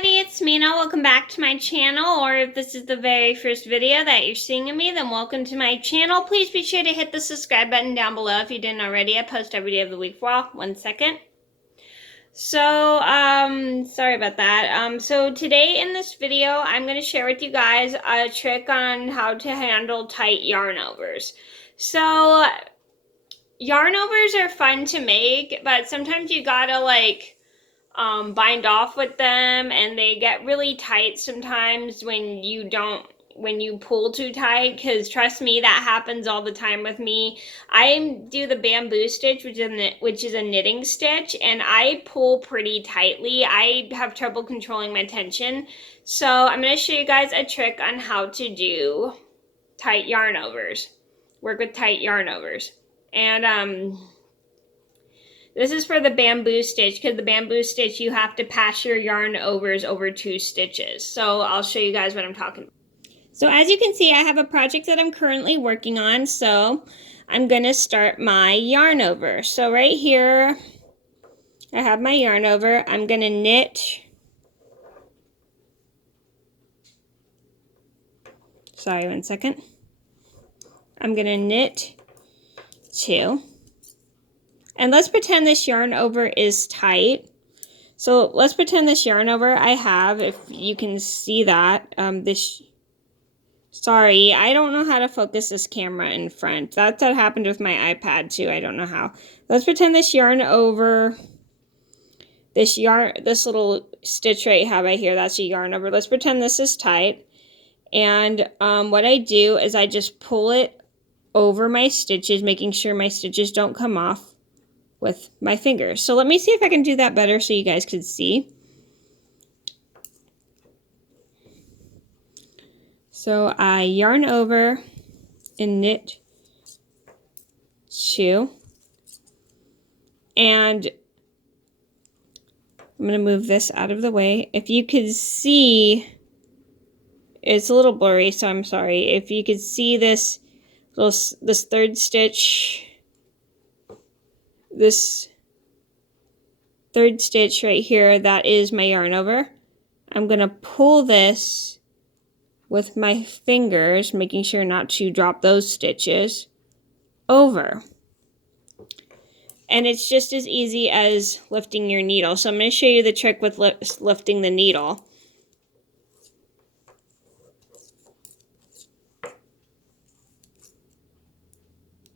everybody, it's Mena. Welcome back to my channel, or if this is the very first video that you're seeing of me, then welcome to my channel. Please be sure to hit the subscribe button down below if you didn't already. I post every day of the week. Well, 1 second. So, sorry about that. So today in this video, I'm going to share with you guys a trick on how to handle tight yarn overs. So, yarn overs are fun to make, but sometimes you gotta bind off with them, and they get really tight sometimes when you pull too tight, because trust me, that happens all the time with me. I do the bamboo stitch, which is a knitting stitch, and I pull pretty tightly. I have trouble controlling my tension, so I'm going to show you guys a trick on how to do tight yarn overs, work with tight yarn overs. And this is for the bamboo stitch, because the bamboo stitch, you have to pass your yarn overs over 2 stitches. So I'll show you guys what I'm talking about. So as you can see, I have a project that I'm currently working on. So I'm going to start my yarn over. So right here, I have my yarn over. I'm going to knit. Sorry, 1 second. I'm going to knit 2. And let's pretend this yarn over is tight. So let's pretend this yarn over I have, if you can see that, sorry, I don't know how to focus this camera in front. That happened with my iPad too, I don't know how. Let's pretend this yarn over, this little stitch right have right here, that's a yarn over. Let's pretend this is tight. And what I do is I just pull it over my stitches, making sure my stitches don't come off with my fingers. So let me see if I can do that better so you guys can see. So I yarn over and knit 2. And I'm going to move this out of the way. If you could see, it's a little blurry, so I'm sorry. If you could see this third stitch, this third stitch right here, that is my yarn over. I'm going to pull this with my fingers, making sure not to drop those stitches, over. And it's just as easy as lifting your needle. So I'm going to show you the trick with lifting the needle.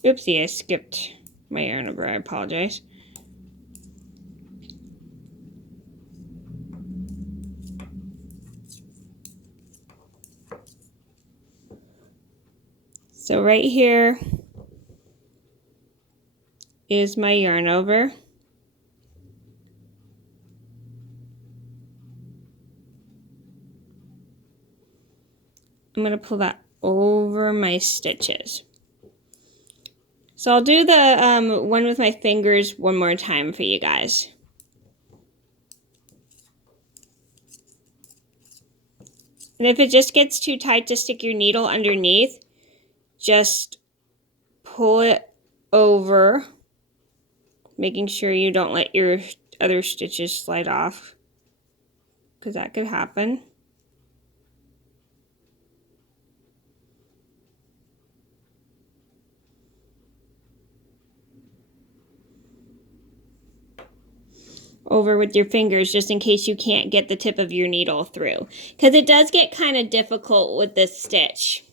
Oopsie, I skipped my yarn over, I apologize. So right here is my yarn over. I'm going to pull that over my stitches. So I'll do the one with my fingers one more time for you guys. And if it just gets too tight to stick your needle underneath, just pull it over, making sure you don't let your other stitches slide off, because that could happen. Over with your fingers, just in case you can't get the tip of your needle through, because it does get kind of difficult with this stitch.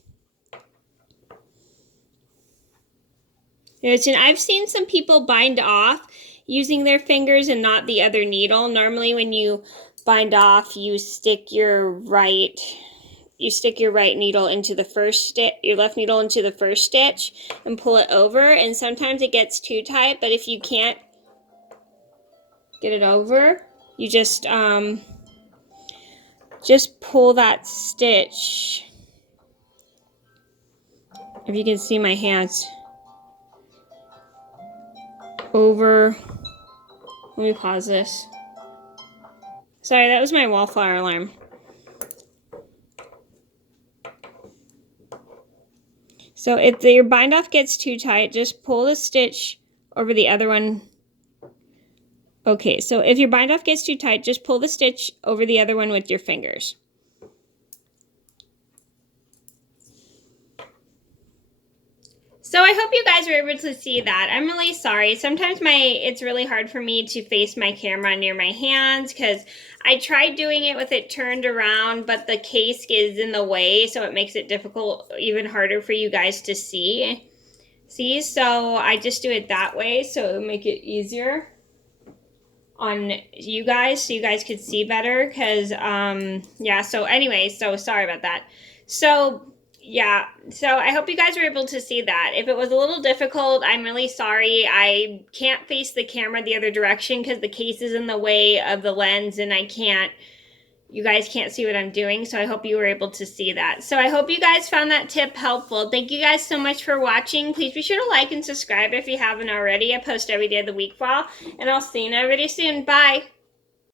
And I've seen some people bind off using their fingers and not the other needle. Normally when you bind off, you stick your right needle into the first stitch, your left needle into the first stitch, and pull it over. And sometimes it gets too tight, but if you can't get it over, you just pull that stitch. If you can see my hands, over. Let me pause this. Sorry, that was my wallflower alarm. So if your bind off gets too tight, just pull the stitch over the other one Okay, so if your bind off gets too tight, just pull the stitch over the other one with your fingers. So I hope you guys were able to see that. I'm really sorry. Sometimes it's really hard for me to face my camera near my hands because I tried doing it with it turned around, but the case is in the way, so it makes it difficult, even harder for you guys to see. See, so I just do it that way, so it'll make it easier on you guys, so you guys could see better. Because yeah, so anyway, so sorry about that. So yeah, so I hope you guys were able to see that. If it was a little difficult, I'm really sorry. I can't face the camera the other direction because the case is in the way of the lens, and you guys can't see what I'm doing, so I hope you were able to see that. So I hope you guys found that tip helpful. Thank you guys so much for watching. Please be sure to like and subscribe if you haven't already. I post every day of the week, fall, and I'll see you in everybody soon. Bye!